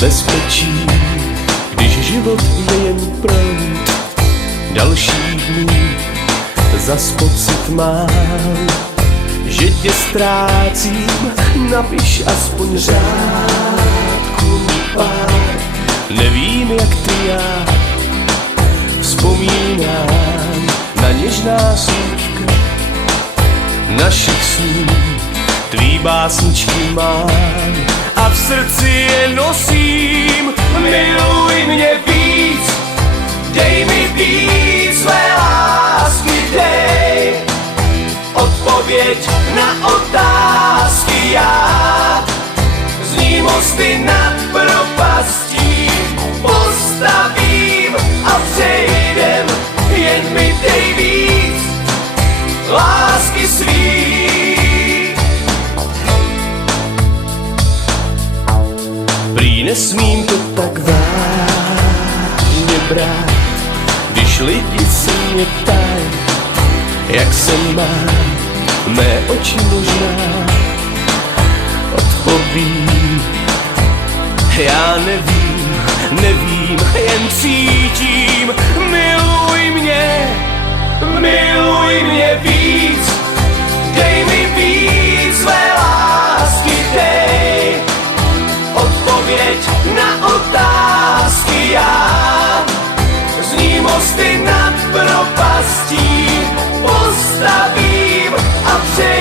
bezpečí, když život je jen proud dalších dní. Zas pocit mám, že tě ztrácím, napiš aspoň řádku pár. Nevím, jak ty já vzpomínám na něžná slůvka našich snů. Tvý básničky mám a v srdci je nosím. Miluj mě víc, dej mi víc své lásky, dej odpověď na otázky. Já zní mosty nad propastí postavím a přejdem, jen mi dej víc lásky svý. Prý nesmím to tak vážně brát, když lidi se mě ptají, jak se mám. Mé oči možná odpoví, já nevím, jen cítím. Miluj mě víc, dej mi víc své lásky, dej odpověď na otázky. Já zní mosty nad propastí postavím a přejdem,